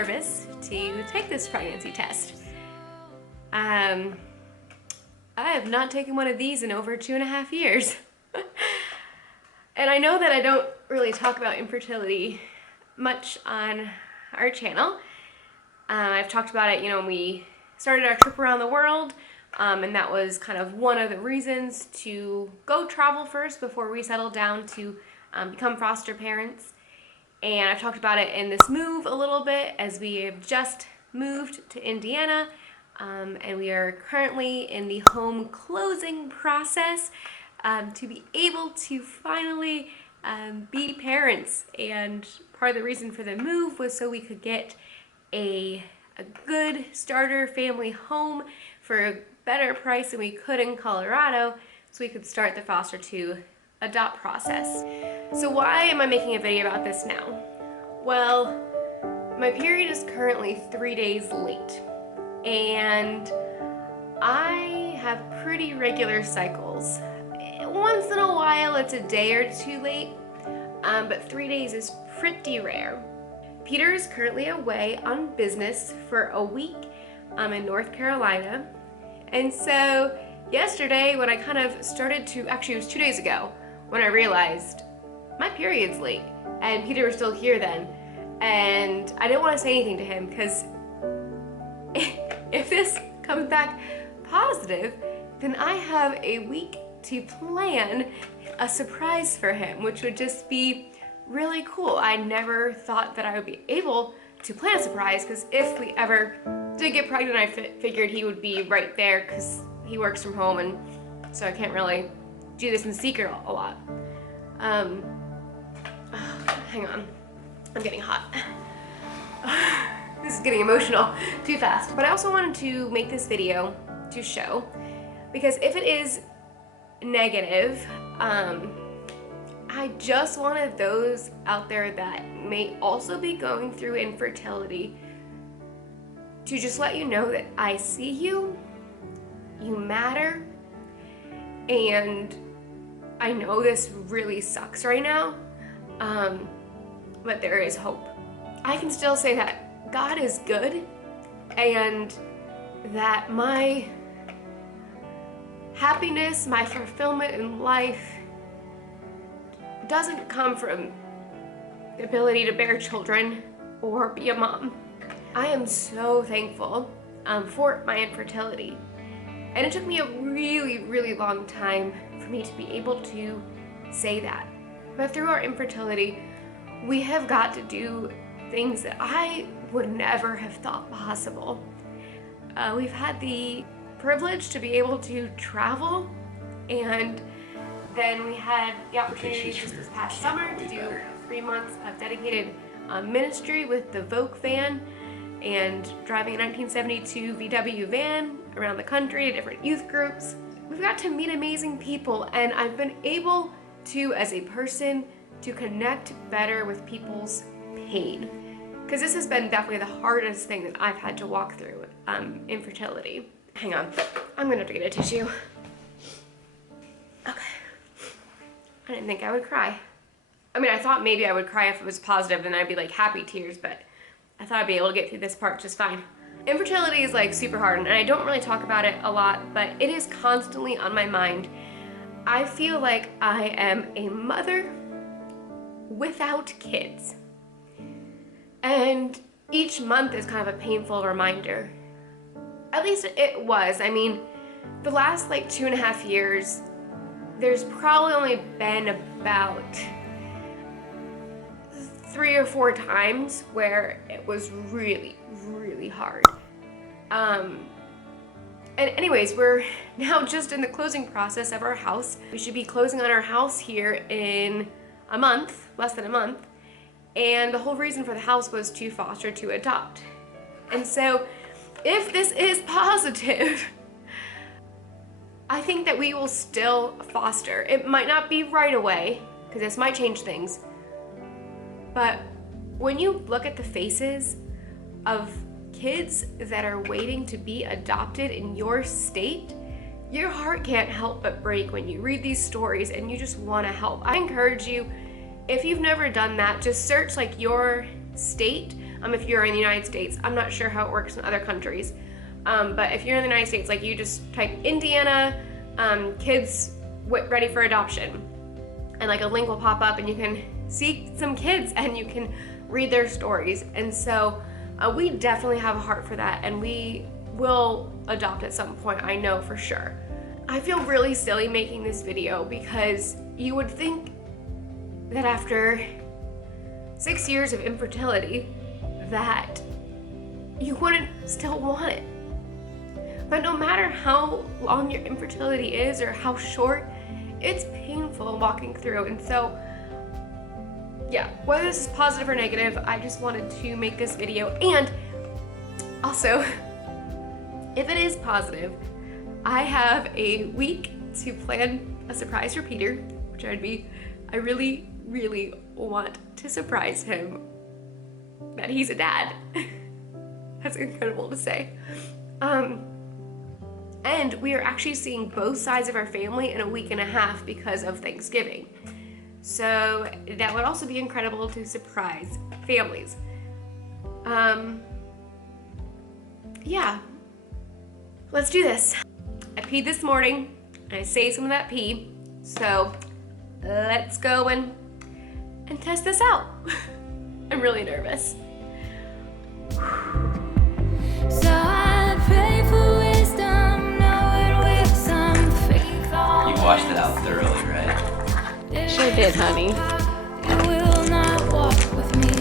nervous to take this pregnancy test. I have not taken one of these in over 2.5 years. And I know that I don't really talk about infertility much on our channel. I've talked about it, when we started our trip around the world, and that was kind of one of the reasons to go travel first before we settled down to become foster parents. And I've talked about it in this move a little bit, as we have just moved to Indiana, and we are currently in the home closing process to be able to finally be parents. And part of the reason for the move was so we could get a good starter family home for a better price than we could in Colorado, so we could start the foster to adopt process. So why am I making a video about this now? Well, my period is currently 3 days late, and I have pretty regular cycles. Once in a while it's a day or two late, but 3 days is pretty rare. Peter is currently away on business for a week in North Carolina. And so yesterday when I kind of started to, actually it was 2 days ago, when I realized my period's late and Peter was still here then. And I didn't want to say anything to him because if this comes back positive, then I have a week to plan a surprise for him, which would just be really cool. I never thought that I would be able to plan a surprise, because if we ever did get pregnant, I figured he would be right there because he works from home, and so I can't really do this in secret a lot. Hang on, I'm getting hot. This is getting emotional too fast. But I also wanted to make this video to show, because if it is negative, I just wanted those out there that may also be going through infertility to just let you know that I see you, you matter, and I know this really sucks right now, but there is hope. I can still say that God is good, and that my happiness, my fulfillment in life doesn't come from the ability to bear children or be a mom. I am so thankful for my infertility. And it took me a really, really long time for me to be able to say that. But through our infertility, we have got to do things that I would never have thought possible. We've had the privilege to be able to travel, and then we had the opportunity just this past summer to do 3 months of dedicated ministry with the Vogue van, and driving a 1972 VW van around the country to different youth groups. We've got to meet amazing people, and I've been able to, as a person, to connect better with people's pain. Because this has been definitely the hardest thing that I've had to walk through, infertility. Hang on, I'm gonna have to get a tissue. Okay. I didn't think I would cry. I mean, I thought maybe I would cry if it was positive and I'd be like happy tears, but I thought I'd be able to get through this part just fine. Infertility is like super hard, and I don't really talk about it a lot, but it is constantly on my mind. I feel like I am a mother without kids. And each month is kind of a painful reminder. At least it was. I mean, the last like 2.5 years, there's probably only been about 3 or 4 times where it was really, really hard. And anyways, we're now just in the closing process of our house. We should be closing on our house here in a month, less than a month. And the whole reason for the house was to foster to adopt. And so if this is positive, I think that we will still foster. It might not be right away, because this might change things. But when you look at the faces of kids that are waiting to be adopted in your state, your heart can't help but break when you read these stories and you just want to help. I encourage you, if you've never done that, just search like your state if you're in the United States. I'm not sure how it works in other countries. But if you're in the United States, like you just type Indiana kids ready for adoption, and like a link will pop up and you can see some kids and you can read their stories. And so we definitely have a heart for that, and we will adopt at some point, I know for sure. I feel really silly making this video because you would think that after 6 years of infertility that you wouldn't still want it. But no matter how long your infertility is or how short, it's painful walking through. And so, yeah, whether this is positive or negative, I just wanted to make this video. And also, if it is positive, I have a week to plan a surprise for Peter, which I really, really want to surprise him that he's a dad. That's incredible to say. And we are actually seeing both sides of our family in a week and a half because of Thanksgiving. So that would also be incredible to surprise families. Yeah, let's do this. I peed this morning and I saved some of that pee. So let's go and test this out. I'm really nervous. So I pray for wisdom, knowing with some faith. You washed it out thoroughly, right? Sure did, honey. You will not walk with me.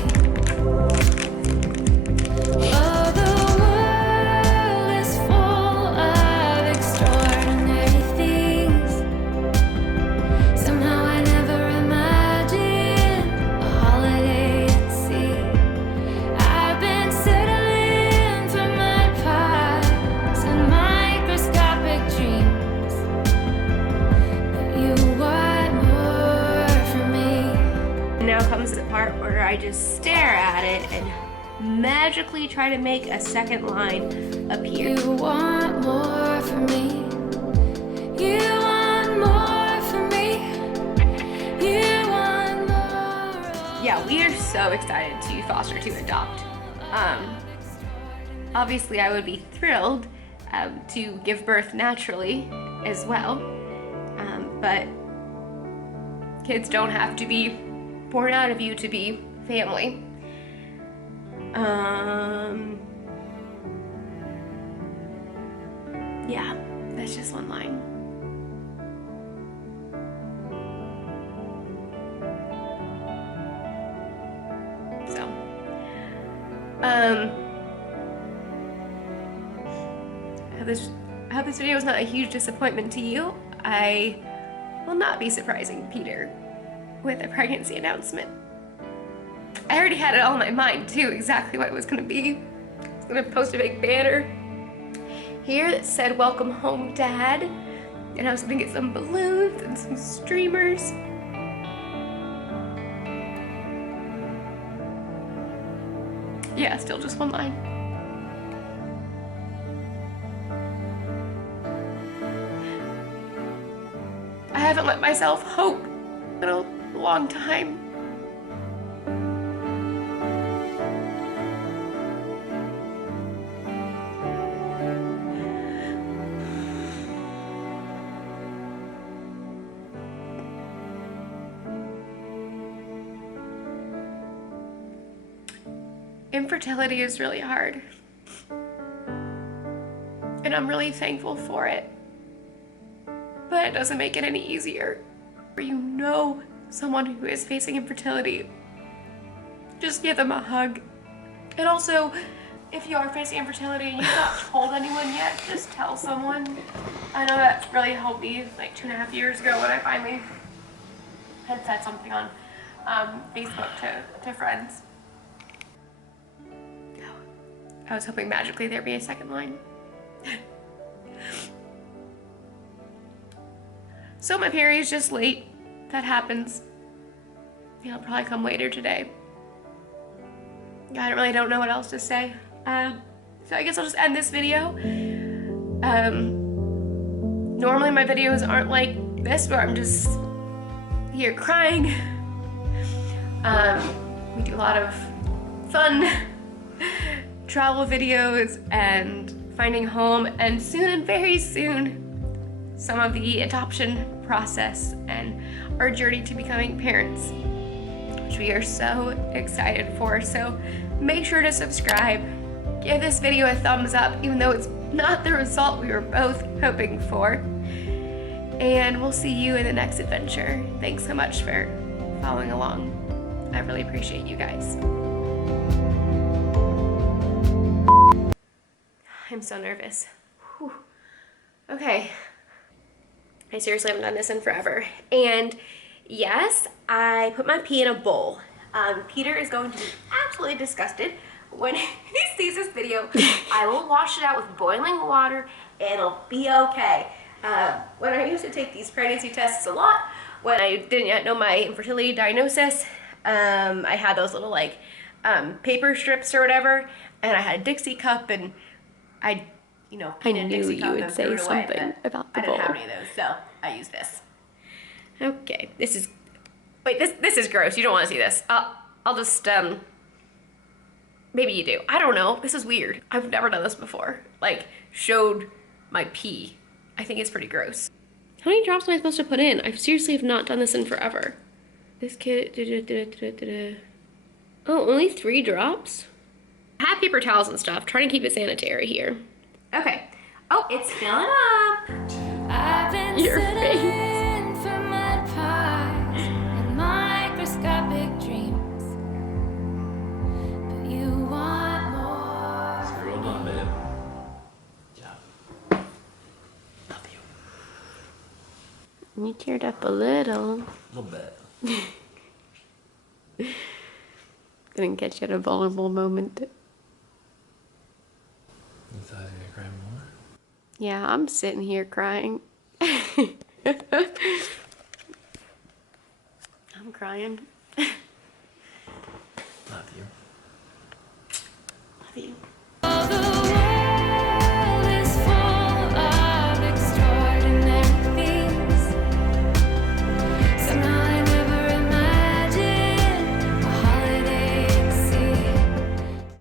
Oh, the world is full of extraordinary things. Somehow I never imagined a holiday at sea. I've been settling for mud pies and microscopic dreams, but you want more from me. Now comes the part where I just stare at it and magically try to make a second line appear. You want more from me. You want more from me. You want more. Yeah, we are so excited to foster to adopt. Obviously, I would be thrilled to give birth naturally as well, but kids don't have to be born out of you to be family. Yeah, that's just one line. So, I hope this video is not a huge disappointment to you. I will not be surprising Peter with a pregnancy announcement. I already had it all in my mind too, exactly what it was gonna be. I was gonna post a big banner here that said, "Welcome home, Dad." And I was gonna get some balloons and some streamers. Yeah, still just one line. I haven't let myself hope in a long time. Infertility is really hard, and I'm really thankful for it, but it doesn't make it any easier. Or you know someone who is facing infertility, just give them a hug. And also, if you are facing infertility and you've not told anyone yet, just tell someone. I know that really helped me like 2.5 years ago when I finally had said something on Facebook to friends. I was hoping magically there'd be a second line. So my period's just late. That happens. It'll probably come later today. I really don't know what else to say. So I guess I'll just end this video. Normally my videos aren't like this, where I'm just here crying. We do a lot of fun travel videos and finding home, and soon and very soon, some of the adoption process and our journey to becoming parents, which we are so excited for. So make sure to subscribe, give this video a thumbs up, even though it's not the result we were both hoping for. And we'll see you in the next adventure. Thanks so much for following along. I really appreciate you guys. I'm so nervous. Whew. Okay. I seriously haven't done this in forever. And yes, I put my pee in a bowl. Peter is going to be absolutely disgusted when he sees this video. I will wash it out with boiling water and it'll be okay. When I used to take these pregnancy tests a lot, when I didn't yet know my infertility diagnosis, I had those little like paper strips or whatever, and I had a Dixie cup, and I knew you would say something about the bowl. I didn't have any of those, so I used this. Okay, this is gross. You don't want to see this. I'll just maybe you do. I don't know. This is weird. I've never done this before. Like, showed my pee. I think it's pretty gross. How many drops am I supposed to put in? I seriously have not done this in forever. This kid, oh, only 3 drops? I have paper towels and stuff. Trying to keep it sanitary here. Okay. Oh, it's filling up. I've been Your settling for mud pies and microscopic dreams, but you want more. Scroll on, babe. Yeah. Love you. You teared up a little. A little bit. Didn't catch you at a vulnerable moment. You thought you were gonna cry more? Yeah, I'm sitting here crying. I'm crying. Love you.